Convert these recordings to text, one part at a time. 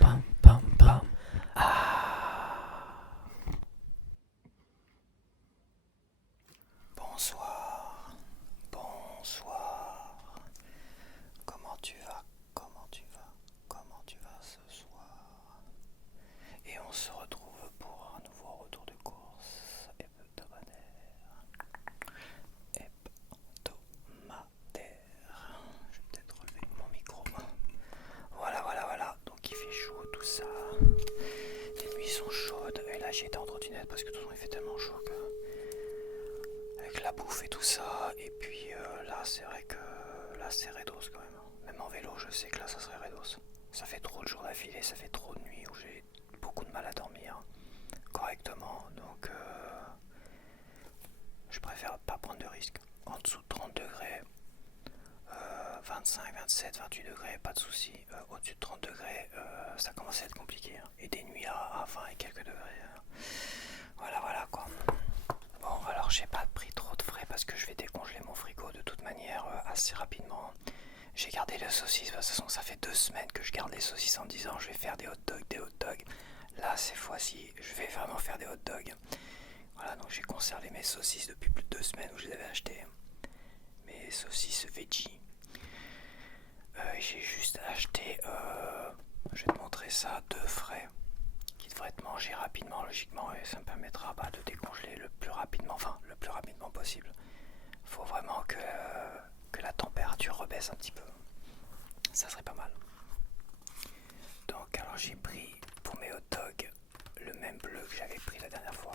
Pam, pam, pam. Bonsoir, bonsoir. Comment tu vas? Comment tu vas? Comment tu vas ce soir? Et on se retrouve pour un nouveau retour de course hebdomadaire. Hebdomadaire. Je vais peut-être relever mon micro. Voilà, voilà, voilà. Donc il fait chaud, tout ça. Les nuits sont chaudes. Et là j'ai été en trottinette parce que tout le monde il fait tellement chaud que avec la bouffe et tout ça, et puis là c'est vrai que là c'est Redos quand même. Même en vélo je sais que là ça serait Redos. Ça fait trop de jours d'affilée, ça fait trop de nuits où j'ai beaucoup de mal à dormir correctement, donc je préfère pas prendre de risques. En dessous de 30 degrés, 25, 27, 28 degrés, pas de souci. Au-dessus de 30 degrés, ça commence à être compliqué, hein. Et des nuits à 20 et quelques degrés. Voilà, voilà quoi. Bon, alors j'ai pas pris trop de frais parce que je vais décongeler mon frigo de toute manière assez rapidement. J'ai gardé les saucisses, de toute façon ça fait 2 semaines que je garde les saucisses en disant je vais faire des hot dogs, des hot dogs. Là, cette fois-ci, je vais vraiment faire des hot dogs. Voilà, donc j'ai conservé mes saucisses depuis plus de 2 semaines où je les avais achetées. Mes saucisses veggie. J'ai juste acheté, je vais te montrer ça, 2 frais qui devraient être mangés rapidement, logiquement, et ça me permettra de décongeler le plus rapidement, enfin le plus rapidement possible. Faut vraiment que la température rebaisse un petit peu. Ça serait pas mal. Donc alors j'ai pris pour mes hot dogs le même bleu que j'avais pris la dernière fois.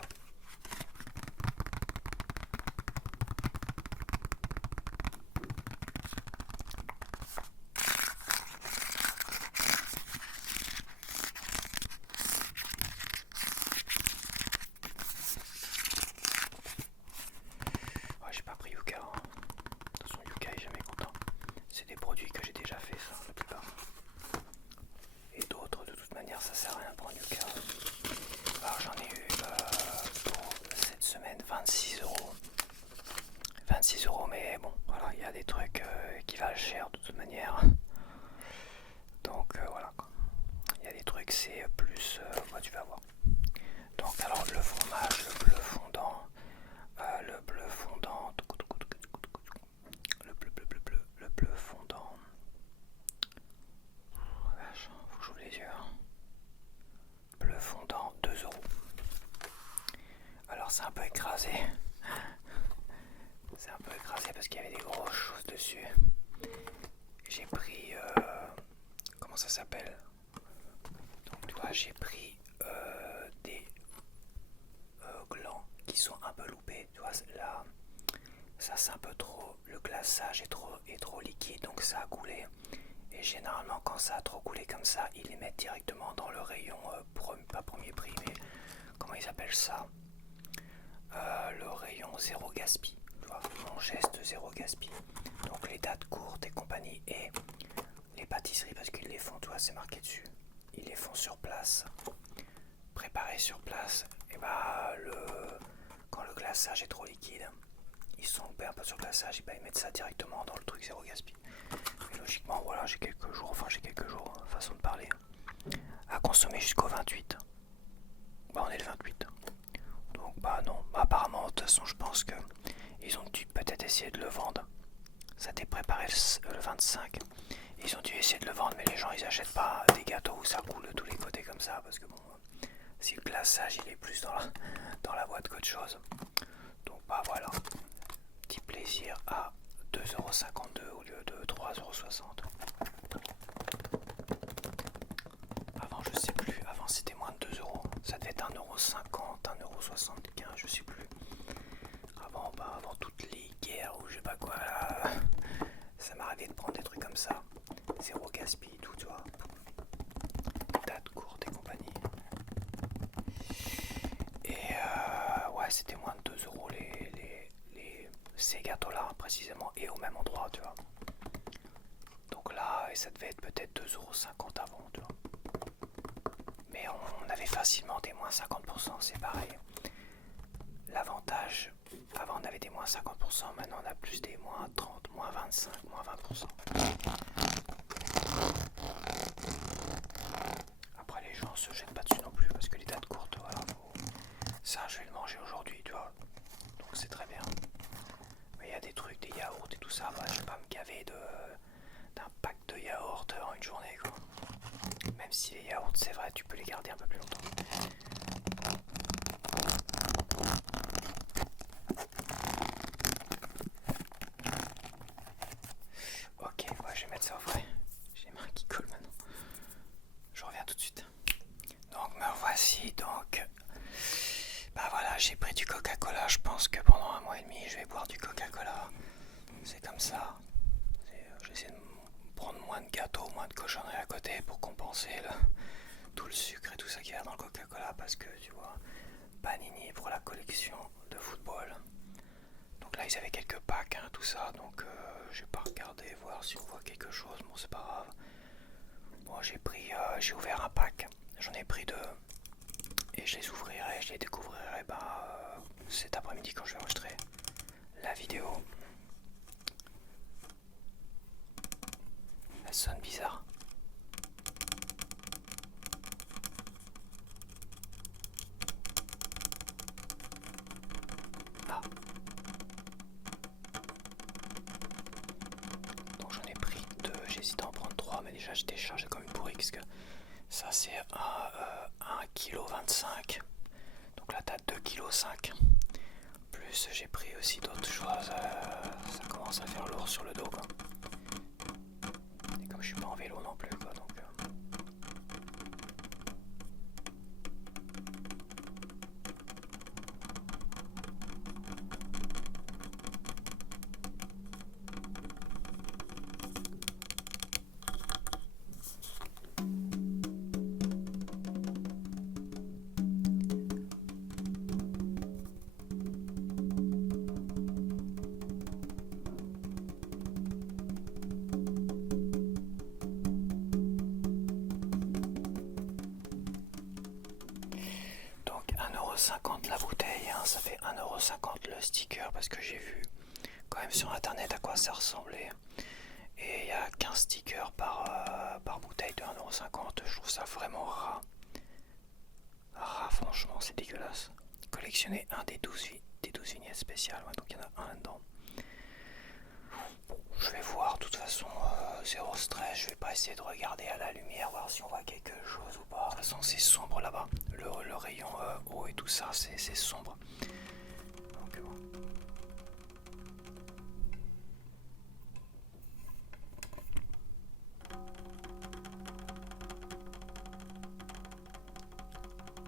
Ouais, j'ai pas pris Yuka, hein. De toute façon Yuka est jamais content. C'est des produits que j'ai déjà fait, ça, la plupart. Et d'autres, de toute manière, ça sert à rien pour Yuka. Alors j'en ai eu pour cette semaine 26 euros. 26 euros, mais bon, voilà, il y a des trucs qui valent cher de toute manière. Donc voilà quoi. Il y a des trucs, c'est plus. Tu vas voir. Donc alors le fromage, le bleu fondant. Le bleu fondant. Le bleu fondant. Oh, vache, faut que j'ouvre les yeux. Hein. Bleu fondant, 2 euros. Alors c'est un peu écrasé. C'est un peu écrasé parce qu'il y avait des grosses choses dessus. J'ai pris. Comment ça s'appelle? Donc là j'ai pris des glands qui sont un peu loupés. Tu vois, là, ça c'est un peu trop. Le glaçage est trop liquide, donc ça a coulé. Et généralement, quand ça a trop coulé comme ça, ils les mettent directement dans le rayon, pas premier prix, mais comment ils appellent ça? Le rayon zéro gaspille. Tu vois, mon geste zéro gaspille. Donc les dates courtes et compagnie, et les pâtisseries, parce qu'ils les font, tu vois, c'est marqué dessus. Ils les font sur place, préparés sur place. Et quand le glaçage est trop liquide, ils sont loupés un peu sur le glaçage, et ils mettent ça directement dans le truc zéro gaspille. Et logiquement, voilà, j'ai quelques jours, façon de parler, à consommer jusqu'au 28. On est le 28. Donc non, apparemment, de toute façon, je pense que ils ont dû peut-être essayer de le vendre. Ça a été préparé le 25. Ils ont dû essayer de le vendre, mais les gens ils achètent pas des gâteaux où ça coule de tous les côtés comme ça, parce que bon, si le glaçage il est plus dans la boîte qu'autre chose. Donc voilà, petit plaisir à 2,52 € au lieu de 3,60 €. Avant je sais plus, avant c'était moins de 2 euros, ça devait être 1,50 €, 1,75 €, je sais plus. Avant toutes les guerres ou je sais pas quoi là, ça m'arrivait de prendre des trucs comme ça. Zéro gaspille, tout, tu vois. Date courte et compagnie. Et ouais, c'était moins de 2 euros ces gâteaux-là, précisément, et au même endroit, tu vois. Donc là, ça devait être peut-être 2,50 € avant, tu vois. Mais on avait facilement des moins 50%, c'est pareil. L'avantage, avant on avait des moins 50%, maintenant on a plus des moins 30, moins 25, moins 20%. Après les gens se jettent pas dessus non plus parce que les dates courtes, voilà, ça je vais le manger aujourd'hui, tu vois, donc c'est très bien. Mais il y a des trucs, des yaourts et tout ça, bah, je vais pas me gaver d'un pack de yaourts en une journée, quoi. Même si les yaourts, c'est vrai, tu peux les garder un peu plus longtemps. Ok, ouais, je vais mettre ça au frais. J'ai les mains qui collent maintenant. Je reviens tout de suite. Donc me voici, donc bah voilà, j'ai pris du Coca-Cola. Je pense que pendant un mois et demi je vais boire du Coca-Cola. C'est comme ça. J'essaie de prendre moins de gâteaux, moins de cochonneries à côté pour compenser tout le sucre et tout ça qu'il y a dans le Coca-Cola, parce que tu vois, Panini pour la collection de football. Donc là ils avaient quelques packs, hein, tout ça, donc j'ai pas regardé voir si on voit quelque chose. Bon, c'est pas grave. Bon, j'ai ouvert un pack, j'en ai pris deux et je les ouvrirai, je les découvrirai cet après-midi quand je vais enregistrer la vidéo. Elle sonne bizarre. Ah. Donc j'en ai pris deux, j'hésite à en prendre trois, mais déjà j'étais chargé comme une bourrique parce que ça c'est 1,25 kg. Donc là t'as 2,5 kg. Plus j'ai pris aussi d'autres choses, ça commence à faire lourd sur le dos, quoi. Et comme je suis pas en vélo non plus, quoi, donc donc 1,50 € la bouteille, hein, ça fait 1,50 € le sticker, parce que j'ai vu quand même sur internet à quoi ça ressemblait. Et il y a 15 stickers par bouteille de 1,50 €. Je trouve ça vraiment ras. Ras, franchement, c'est dégueulasse. Collectionner un des 12 vignettes spéciales, ouais, donc il y en a un là-dedans. Bon, je vais voir, de toute façon, zéro stress, je vais pas essayer de regarder à la lumière, voir si on voit quelque chose ou pas. De toute façon, c'est sombre là-bas. Le rayon haut et tout ça, c'est sombre. Donc bon.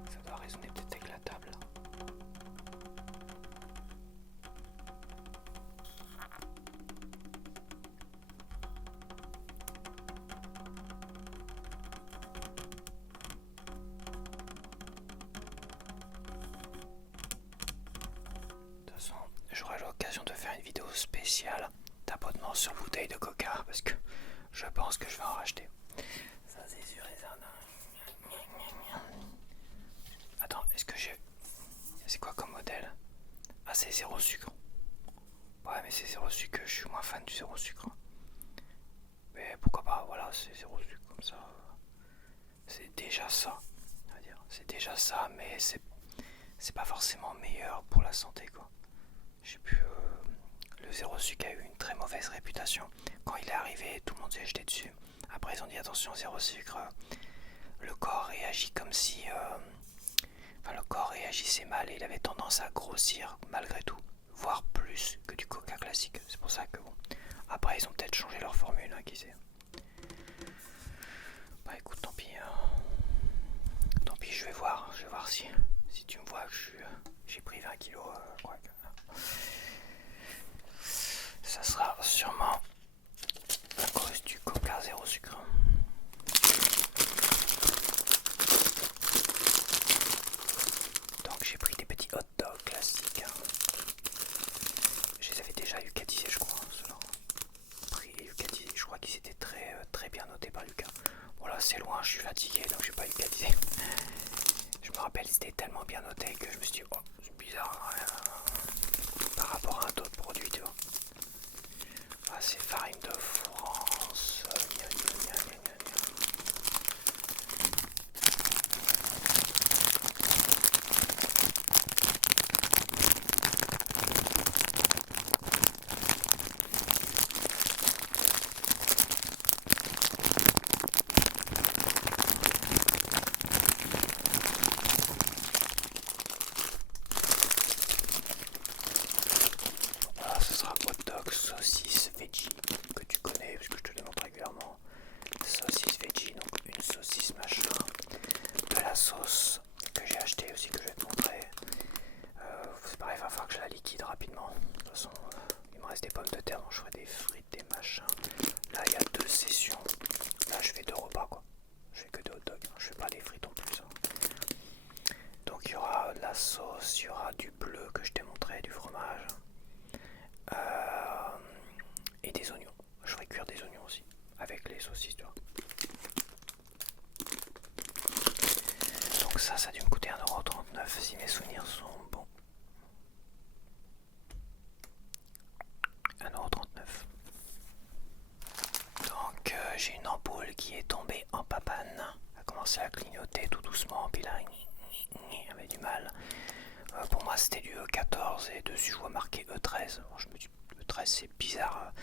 Ça doit résonner peut-être avec la table. De toute façon, j'aurai l'occasion de faire une vidéo spéciale tapotement sur bouteille de coca, parce que je pense que je vais en racheter. Ça c'est sûr et certain. Attends, est-ce que j'ai... C'est quoi comme modèle? Ah, c'est zéro sucre. Ouais, mais c'est zéro sucre, je suis moins fan du zéro sucre. Mais pourquoi pas, voilà, c'est zéro sucre, comme ça. C'est déjà ça, on va dire. C'est déjà ça, mais c'est pas forcément meilleur pour la santé, quoi. J'ai pu... le zéro sucre a eu une très mauvaise réputation. Quand il est arrivé, tout le monde s'est jeté dessus. Après, ils ont dit attention, zéro sucre, le corps réagit comme si... Enfin, le corps réagissait mal et il avait tendance à grossir malgré tout, voire plus que du coca classique. C'est pour ça que bon. Après, ils ont peut-être changé leur formule, hein, qui sait. Bah écoute, tant pis. Tant pis, je vais voir si tu me vois que j'ai pris 20 kilos, je crois que ça sera sûrement à cause du coca zéro sucre. Donc j'ai pris des petits hot dogs classiques. Je les avais déjà eucatisés, je crois. Ceux-là. Pris et eucatisés. Je crois qu'ils étaient très bien notés par Lucas. Bon là c'est loin, je suis fatigué donc j'ai pas eucatisé. Je me rappelle, c'était tellement bien noté que je me suis dit, oh, c'est bizarre par rapport à d'autres produits, tu vois. Ah, c'est farine de France. Gna, gna, gna, gna, gna, gna. Voilà, ce sera hot dog, saucisse, veggie, que tu connais parce que je te le montre régulièrement. Saucisse veggie, donc une saucisse machin. De la sauce que j'ai acheté aussi, que je vais te montrer. C'est pareil, il va falloir que je la liquide rapidement. De toute façon, il me reste des pommes de terre, donc je ferai des frites, des machins. Là, il y a 2 sessions. Là, je fais 2 repas, quoi. Je fais que des hot dogs, je fais pas des frites en plus. Donc, il y aura de la sauce, il y aura du bleu que je t'ai montré, du fromage. Et des oignons. Je ferai cuire des oignons aussi, avec les saucisses, tu vois. Donc ça a dû me coûter 1,39€ si mes souvenirs sont bons. 1,39€. Donc j'ai une ampoule qui est tombée en papane. Elle a commencé à clignoter tout doucement, puis là, elle avait du mal. Pour moi c'était du E14 et dessus je vois marqué E13. Bon, je me dis E13 c'est bizarre.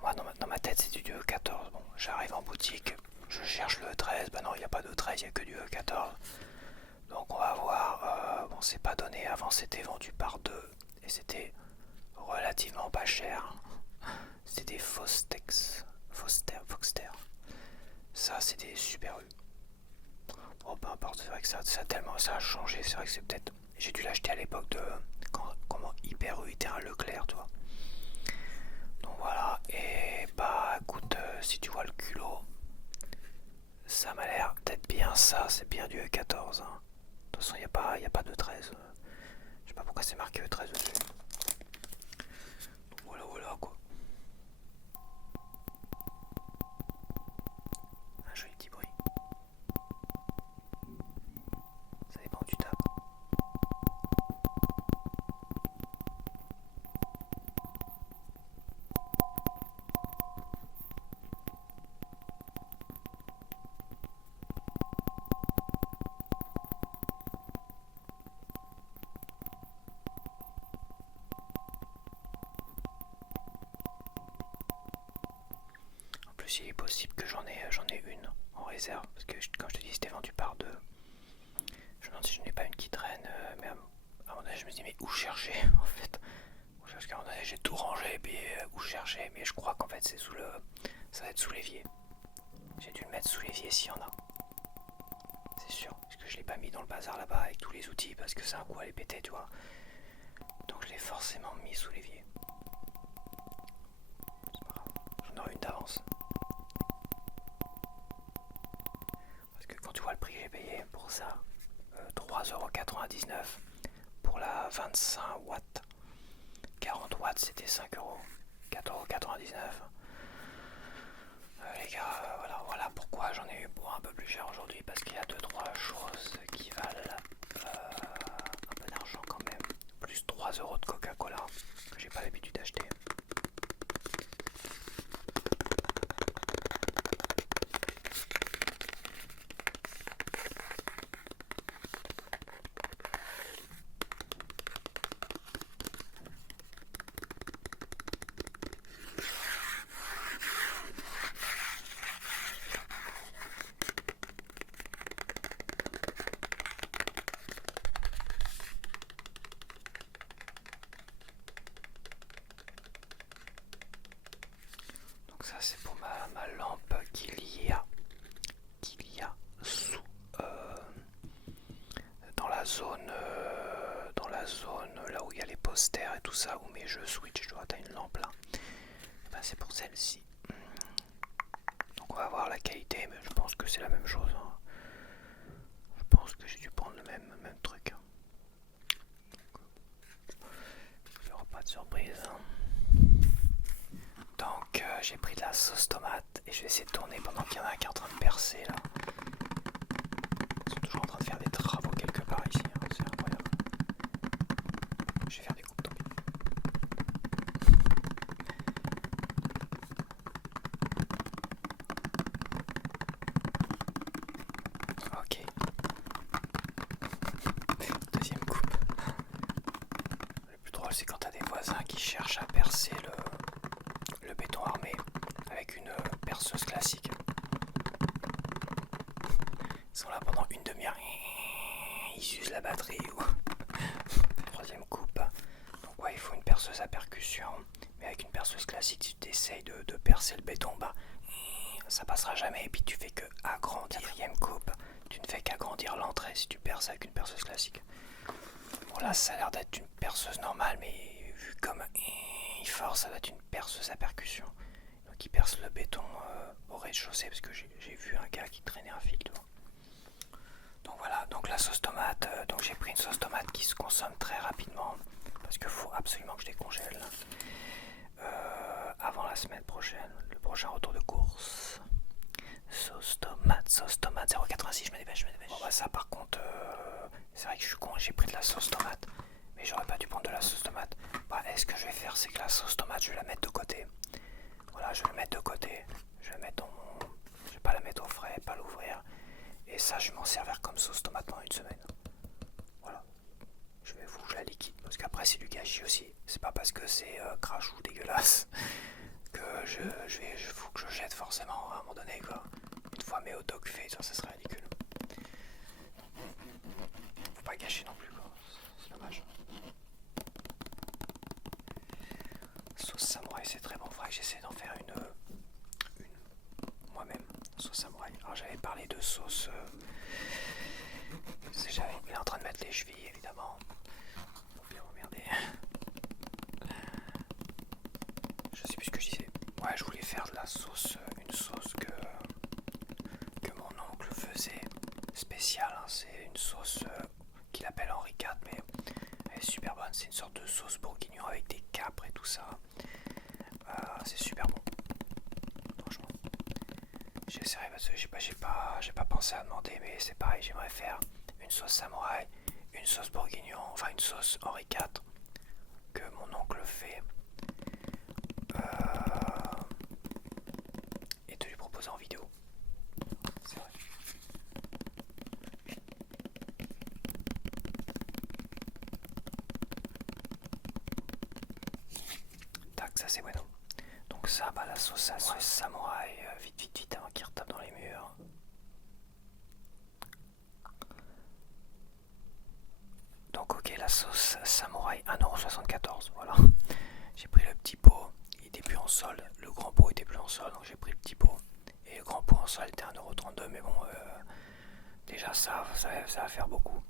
Moi dans ma tête c'était du E14. Bon, j'arrive en boutique, je cherche le E13. Ben non, il n'y a pas d'E13, il n'y a que du E14. Donc on va voir. Bon, c'est pas donné. Avant c'était vendu par 2 et c'était relativement pas cher. C'était des Fostex. Foxter. Ça c'est des Super U. Bon, peu importe, c'est vrai que ça a changé. C'est vrai que c'est peut-être. J'ai dû l'acheter à l'époque de comment Hyper U était un Leclerc, tu vois. Donc voilà, et bah écoute, si tu vois le culot, ça m'a l'air d'être bien ça, c'est bien du E14. Hein. De toute façon, il n'y a pas de 13. Je sais pas pourquoi c'est marqué E13 dessus. Donc voilà quoi. Un joli petit bruit. Ça dépend où tu tapes. En plus, il est possible que j'en ai une en réserve, parce que comme je te dis, c'était vendu par 2. Je me demande si je n'ai pas une qui traîne, mais à un moment donné, je me dis, mais où chercher en fait? Parce qu'à un moment donné, j'ai tout rangé, et puis où chercher, mais je crois qu'en fait, c'est ça va être sous l'évier. J'ai dû le mettre sous l'évier s'il y en a. C'est sûr, parce que je l'ai pas mis dans le bazar là-bas avec tous les outils, parce que c'est un coup à les péter, tu vois. Donc je l'ai forcément mis sous l'évier. C'est pas grave, j'en aurai une d'avance. Parce que quand tu vois le prix que j'ai payé pour ça, 3,99€ pour la 25 watts. 40 watts c'était 5€. 4,99€. Les gars, voilà pourquoi j'en ai eu pour un peu plus cher aujourd'hui, parce qu'il y a 2-3 choses qui valent un peu d'argent quand même. Plus 3€ de Coca-Cola que j'ai pas l'habitude d'acheter. Donc ça c'est pour ma lampe qu'il y a sous dans la zone là où il y a les posters et tout ça, où mes jeux Switch, tu vois, t'as une lampe là. Ben, c'est pour celle-ci. Donc on va voir la qualité, mais je pense que c'est la même chose. Hein. Je pense que j'ai dû prendre le même truc. Hein. Il n'y aura pas de surprise. Hein. Donc j'ai pris de la sauce tomate et je vais essayer de tourner pendant qu'il y en a un qui est en train de percer là. Ils sont toujours en train de faire des travaux quelque part ici, hein. C'est incroyable. Je vais faire des coupes, tant pis. cherche à percer le béton armé avec une perceuse classique. Ils sont là pendant une demi-heure, ils usent la batterie ou troisième coupe. Donc ouais, il faut une perceuse à percussion, mais avec une perceuse classique, si tu essayes de percer le béton, bah ça passera jamais et puis tu fais que agrandir. Quatrième coupe, tu ne fais qu'agrandir l'entrée si tu perces avec une perceuse classique. Bon là ça a l'air d'être une perceuse normale, mais vu comme il force, ça va être une perceuse à percussion. Donc il perce le béton au rez-de-chaussée parce que j'ai vu un gars qui traînait un fil devant. Donc voilà, donc la sauce tomate, donc j'ai pris une sauce tomate qui se consomme très rapidement parce qu'il faut absolument que je décongèle avant la semaine prochaine, le prochain retour de course. Sauce tomate 0,86, je me dépêche. Bon bah ça par contre, c'est vrai que je suis con, j'ai pris de la sauce tomate, mais j'aurais pas dû prendre de la sauce tomate. Bah ce que je vais faire, c'est que la sauce tomate, je vais la mettre de côté. Voilà, je vais la mettre de côté, je vais pas la mettre au frais, pas l'ouvrir. Et ça, je vais m'en servir comme sauce tomate pendant une semaine. Voilà. Je la liquide. Parce qu'après, c'est du gâchis aussi. C'est pas parce que c'est crachou dégueulasse que faut que je jette forcément à un moment donné, quoi. Une fois mes hot dogs faits, ça serait ridicule. Faut pas gâcher non plus, quoi. C'est dommage. Sauce samouraï, c'est très bon. Faudrait que j'essaie d'en faire une moi-même. Sauce samouraï. Alors j'avais parlé de sauce. Il est en train de mettre les chevilles, évidemment. Faut bien m'emmerder. Je sais plus ce que je disais. Ouais, je voulais faire de la sauce, une sauce que mon oncle faisait spéciale. Hein. C'est une sauce qu'il appelle Henri IV, mais elle est super bonne. C'est une sorte de sauce bourguignon avec des capres et tout ça. C'est super bon. Franchement. J'essaierai parce que j'ai pas pensé à demander, mais c'est pareil, j'aimerais faire une sauce samouraï, une sauce bourguignon, enfin une sauce Henri IV que mon oncle fait et de lui proposer en vidéo. C'est vrai. Tac, ça c'est bueno. Donc ça, bah la sauce samouraï, vite avant qu'il retape dans les murs. Donc ok, la sauce samouraï 1,74€, voilà. J'ai pris le petit pot, il était plus en solde, le grand pot était plus en solde, donc j'ai pris le petit pot. Et le grand pot en solde était 1,32€, mais bon, déjà ça va faire beaucoup.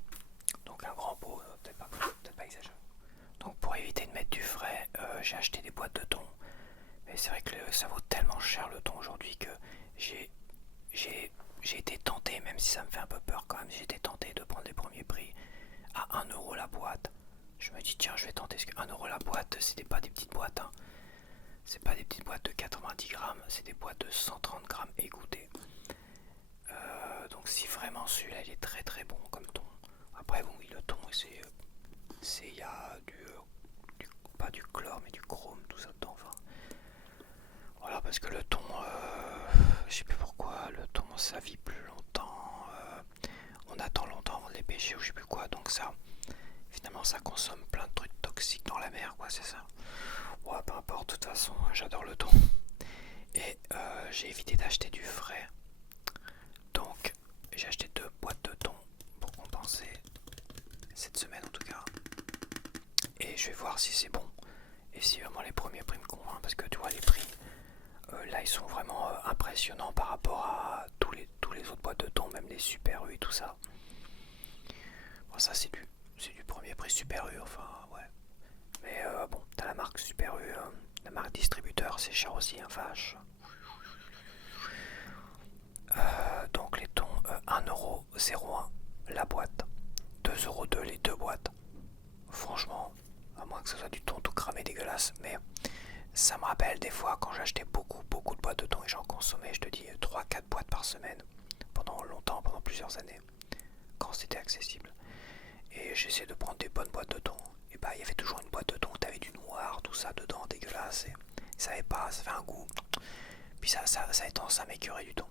Donc un grand pot, peut-être pas exagéré. Donc pour éviter de mettre du frais, j'ai acheté des boîtes de thon. Mais c'est vrai que ça vaut tellement cher le thon aujourd'hui que j'ai été tenté, même si ça me fait un peu peur quand même, j'ai été tenté de prendre les premiers prix à 1€ la boîte. Je me dis tiens, je vais tenter, parce que 1€ la boîte, c'était pas des petites boîtes, hein. C'est pas des petites boîtes de 90 grammes, c'est des boîtes de 130 grammes égouttées. Donc si vraiment celui-là il est très très bon comme thon. Après bon, oui, le thon il y a pas du chlore mais du chrome, tout ça dedans. Enfin, voilà, parce que le thon, je sais plus pourquoi, le thon ça vit plus longtemps. On attend longtemps avant de les pêcher ou je sais plus quoi, donc ça, finalement ça consomme plein de trucs toxiques dans la mer, quoi, c'est ça. Ouais, peu importe, de toute façon, j'adore le thon. Et j'ai évité d'acheter du frais. Donc j'ai acheté 2 boîtes de thon pour compenser cette semaine en tout cas. Et je vais voir si c'est bon. Et si vraiment les premiers prix me convainquent, parce que tu vois les prix là ils sont vraiment impressionnants par rapport à tous les autres boîtes de thon, même les Super U et tout ça. Bon, ça c'est du premier prix Super U, enfin ouais. Mais bon, t'as la marque Super U, la marque distributeur, c'est cher aussi, hein, vache. Donc les thons, 1,01€ la boîte, 2,02€ les 2 boîtes. Franchement, à moins que ce soit du thon tout cramé dégueulasse, mais ça me rappelle des fois quand j'achetais beaucoup de boîtes de thon et j'en consommais, je te dis, 3-4 boîtes par semaine, pendant longtemps, pendant plusieurs années, quand c'était accessible. Et j'essayais de prendre des bonnes boîtes de thon, et bah il y avait toujours une boîte de thon où t'avais du noir, tout ça dedans, dégueulasse, et ça avait un goût, puis ça avait tendance à m'écœurer du thon.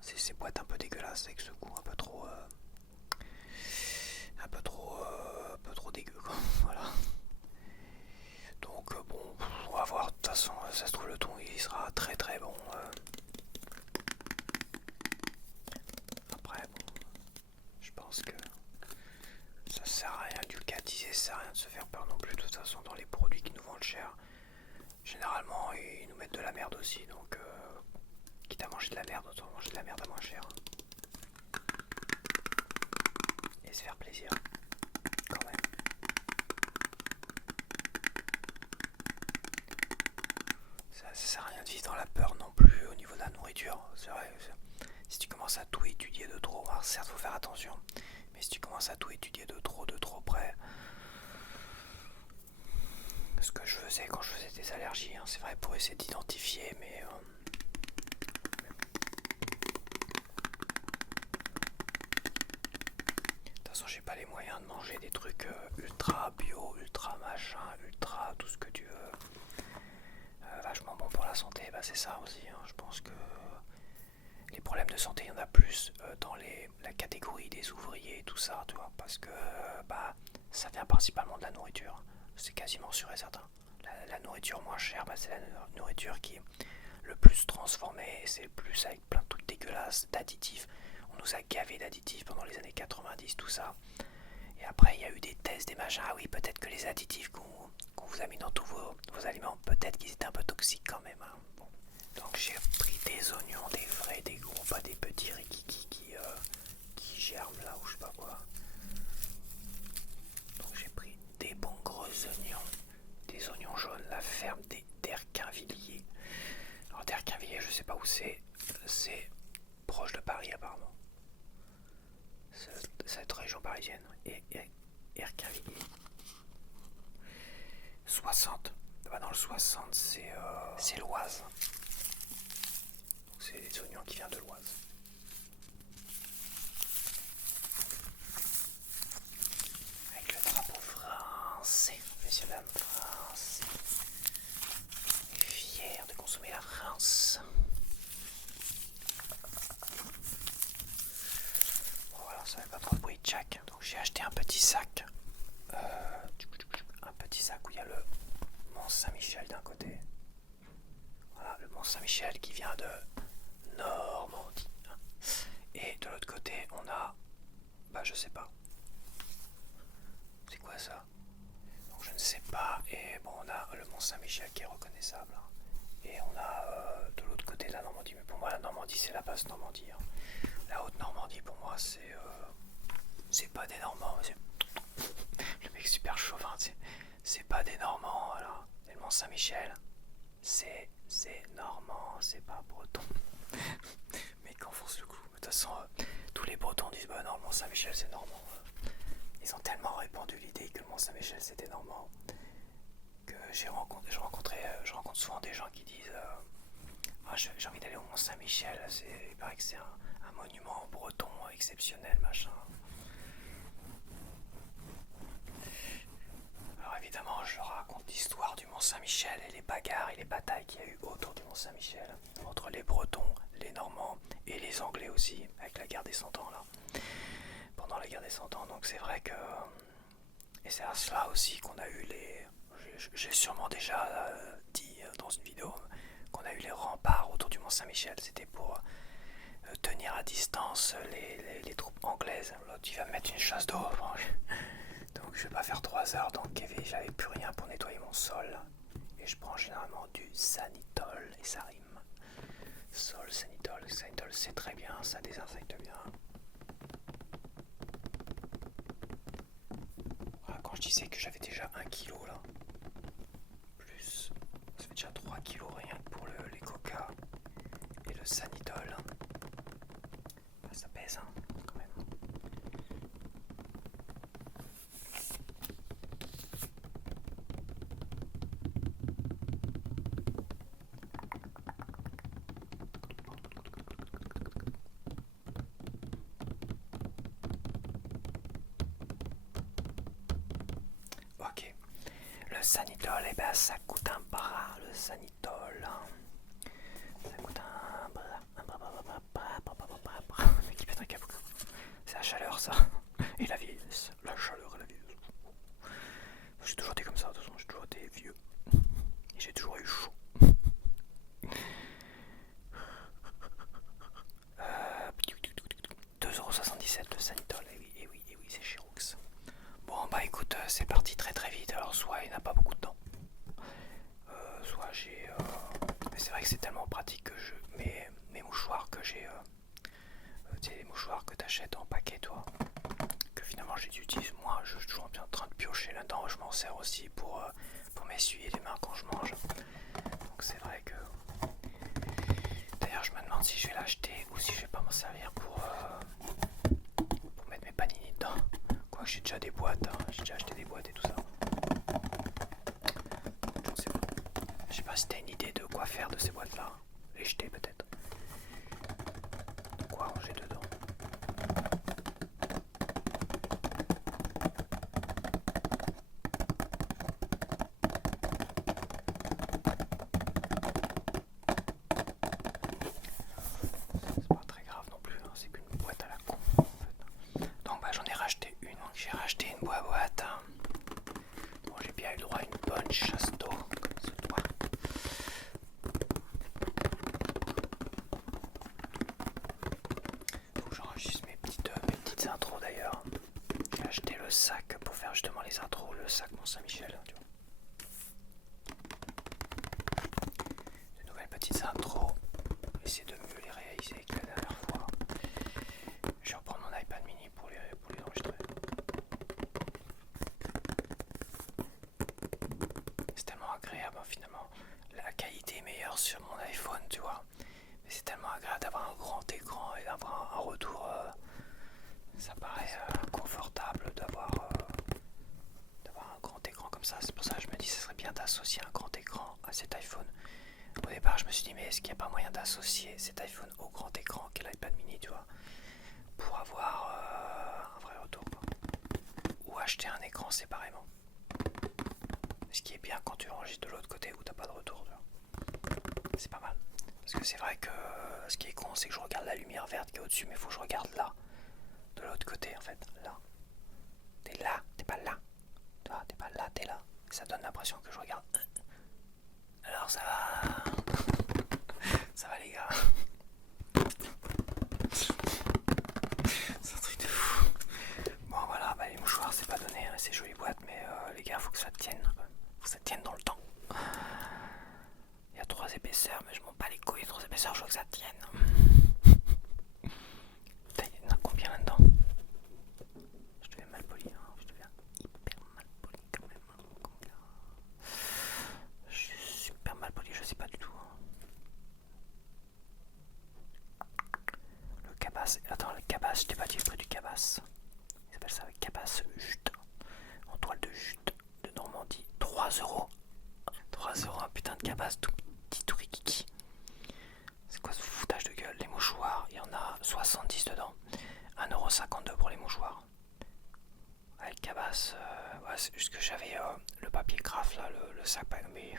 C'est ces boîtes un peu dégueulasses avec ce goût un peu trop dégueu, quoi. Voilà. Donc bon, on va voir. De toute façon, ça se trouve le thon il sera très très bon. Après, bon, je pense que ça sert à rien du catiser, ça sert à rien de se faire peur non plus. De toute façon, dans les produits qui nous vendent cher, généralement ils nous mettent de la merde aussi. Donc, quitte à manger de la merde, autant manger de la merde à moins cher. Et se faire plaisir, quand même. Ça sert à rien de vivre dans la peur non plus au niveau de la nourriture. C'est vrai, si tu commences à tout étudier de trop, alors certes faut faire attention, mais si tu commences à tout étudier de trop près, ce que je faisais quand je faisais des allergies, hein, c'est vrai pour essayer d'identifier, mais de toute façon j'ai pas les moyens de manger des trucs ultra bio, ultra machin, ultra tout ce que tu veux. Vachement bon pour la santé, bah c'est ça aussi, hein. Je pense que les problèmes de santé, il y en a plus dans la catégorie des ouvriers et tout ça, tu vois, parce que bah ça vient principalement de la nourriture, c'est quasiment sûr et certain. La nourriture moins chère, bah, c'est la nourriture qui est le plus transformée, c'est le plus avec plein de trucs dégueulasses, d'additifs. On nous a gavé d'additifs pendant les années 90, tout ça. Et après, il y a eu des tests, des machins. Ah oui, peut-être que les additifs qu'on vous a mis dans tous vos aliments, peut-être qu'ils étaient un peu toxiques quand même. Hein. Bon. Donc j'ai pris des oignons, des vrais, des gros, pas des petits rikiki qui germent là ou je sais pas quoi. Donc j'ai pris des bons gros oignons, des oignons jaunes, la ferme d'Erquinvilliers. Alors d'Erquinvilliers, je sais pas où c'est proche de Paris apparemment. Cette région parisienne. Et Erquinvilliers. 60. Bah dans le 60, c'est l'Oise. Donc c'est des oignons qui viennent de l'Oise. Avec le drapeau français, messieurs dames, français. Fier de consommer la France. Bon voilà, ça fait pas trop de bruit de jack. Donc j'ai acheté un petit sac. Un petit sac où il y a le Mont Saint-Michel d'un côté. Voilà, le Mont Saint-Michel qui vient de Normandie. Et de l'autre côté, on a... Bah je sais pas. C'est quoi ça? Donc je ne sais pas. Et bon, on a le Mont Saint-Michel qui est reconnaissable. Et on a de l'autre côté de la Normandie. Mais pour moi, la Normandie, c'est la basse Normandie. Hein. La haute Normandie, pour moi, c'est pas des Normands. Le mec super chauvin, c'est pas des Normands. Alors, et le Mont Saint-Michel, c'est normand, c'est pas breton. Mais qu'enfonce le clou. De toute façon, tous les Bretons disent bah non, le Mont Saint-Michel c'est normand. Ils ont tellement répandu l'idée que le Mont Saint-Michel c'était normand que je rencontre souvent des gens qui disent ah, j'ai envie d'aller au Mont Saint-Michel. Il paraît que c'est un monument breton exceptionnel, machin. Alors évidemment, je leur raconte l'histoire du Mont Saint-Michel et les bagarres et les batailles qu'il y a eu autour du Mont Saint-Michel, entre les Bretons, les Normands et les Anglais aussi, avec la guerre des 100 ans là. Pendant la guerre des 100 ans, donc c'est vrai que... Et c'est à cela aussi qu'on a eu les... J'ai sûrement déjà dit dans une vidéo qu'on a eu les remparts autour du Mont Saint-Michel. C'était pour tenir à distance les troupes anglaises. Là, tu vas me mettre une chasse d'eau. Donc je vais pas faire 3 heures dans le Kévé, j'avais plus rien pour nettoyer mon sol. Et je prends généralement du Sanitol et ça rime. Sol, Sanitol, Sanitol c'est très bien, ça désinfecte bien. Voilà, quand je disais que j'avais déjà 1 kilo là, plus, ça fait déjà 3 kilos rien que pour les coca et le Sanitol. Bah, ça pèse hein, quand même. Ok, le Sanitol, eh ben ça coûte un bras le Sanitol. Ça coûte un bras. Mais qui pète un câble. C'est la chaleur ça. Et la vieillesse. La chaleur et la vieillesse. J'ai toujours été comme ça, de toute façon, j'ai toujours été vieux. c'est tellement pratique que mes mouchoirs que j'ai, tu sais, les mouchoirs que t'achètes en paquet, toi, que finalement j'utilise moi, je suis toujours bien en train de piocher là-dedans. Je m'en sers aussi pour m'essuyer les mains quand je mange. Donc c'est vrai que... D'ailleurs je me demande si je vais l'acheter ou si je vais pas m'en servir pour mettre mes panini dedans. Quoique j'ai déjà des boîtes, hein. J'ai déjà acheté des boîtes et tout ça. Je ne sais pas. Je sais pas si t'as une idée de quoi faire de ces boîtes-là. Les jeter peut-être. De quoi ranger dedans. C'est pas très grave non plus, hein. C'est qu'une boîte à la con en fait. Donc bah j'en ai racheté une. Donc j'ai racheté une boîte. Bon, j'ai bien eu le droit à une bonne chasse d'eau comme ce doigt. Faut que j'enregistre mes petites intros d'ailleurs. J'ai acheté le sac pour faire justement les intros, le sac Mont-Saint-Michel, tu vois. De nouvelles petites intros. Essayer de mieux les réaliser que la dernière fois. Je vais reprendre mon iPad mini pour les enregistrer. C'est tellement agréable, hein, finalement. La qualité est meilleure sur mon iPhone, tu vois. Mais c'est tellement agréable d'avoir un grand écran et d'avoir un retour. Ça paraît confortable d'avoir un grand écran comme ça. C'est pour ça que je me dis que ce serait bien d'associer un grand écran à cet iPhone. Au départ, je me suis dit, mais est-ce qu'il n'y a pas moyen d'associer cet iPhone au grand écran qu'est l'iPad mini, tu vois, pour avoir un vrai retour, quoi. Ou acheter un écran séparément. Ce qui est bien quand tu enregistres de l'autre côté où t'as pas de retour, tu vois. C'est pas mal. Parce que c'est vrai que ce qui est con, c'est que je regarde la lumière verte qui est au-dessus, mais il faut que je regarde là. De l'autre côté, en fait. Là. T'es là, t'es pas là. Tu vois, t'es pas là, t'es là. Ça donne l'impression que je regarde. Alors ça va. Ça va les gars. C'est un truc de fou. Bon voilà, bah, les mouchoirs c'est pas donné, hein, c'est jolie boîte, mais les gars faut que ça tienne. Faut que ça tienne dans le temps. Il y a 3 épaisseurs, mais je m'en bats les couilles, 3 épaisseurs, je veux que ça tienne. Putain, il y en a combien là-dedans? Je deviens mal poli, hein. Je deviens hyper mal poli quand même. Combien? Je suis super mal poli, je sais pas du tout. Le cabasse, attends, le cabasse, je t'ai pas dit le prix du cabasse. Il s'appelle ça cabasse jute. En toile de jute de Normandie. 3€. 3€, un putain de cabasse tout petit, tout rikiki. C'est quoi ce foutage de gueule? Les mouchoirs, il y en a 70 dedans. 1,52€ pour les mouchoirs. Avec cabasse, ouais, c'est juste que j'avais le papier craft là, le sac, mais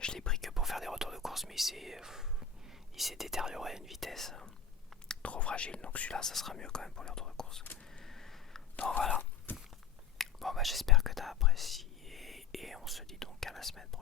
je l'ai pris que pour faire des retours de course, mais il s'est détérioré à une vitesse trop fragile, donc celui-là ça sera mieux quand même pour les retours de course. Donc voilà. Bon bah j'espère que t'as apprécié et on se dit donc à la semaine prochaine.